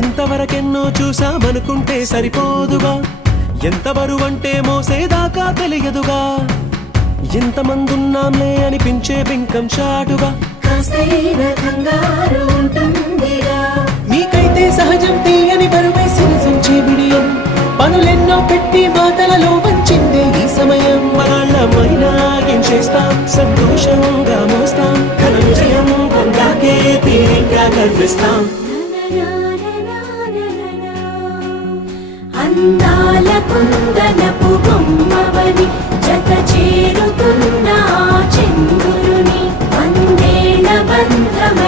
ఇంతవరకెన్నో చూసామనుకుంటే సరిపోదుగా, ఎంత బరువంటే మోసేదాకా తెలియదుగా, ఇంతమందున్నాంలే అనిపించే బింకం చాటుగా మీకైతే సహజం తీయని బరువై సిరిసించే బిడియం, పనులెన్నో పెట్టి మాటలలో వంచిందే ఈ సమయం. వాళ్ళమైనా ఏం చేస్తాం, సంతోషంగా మోస్తాం, ఘన విజయం పొందాకే తీరిగ్గా గర్విస్తాం. అందాల కుందనపు బొమ్మవని జత చేరుతున్న చంద్రుని వందేళ్ల బంధమ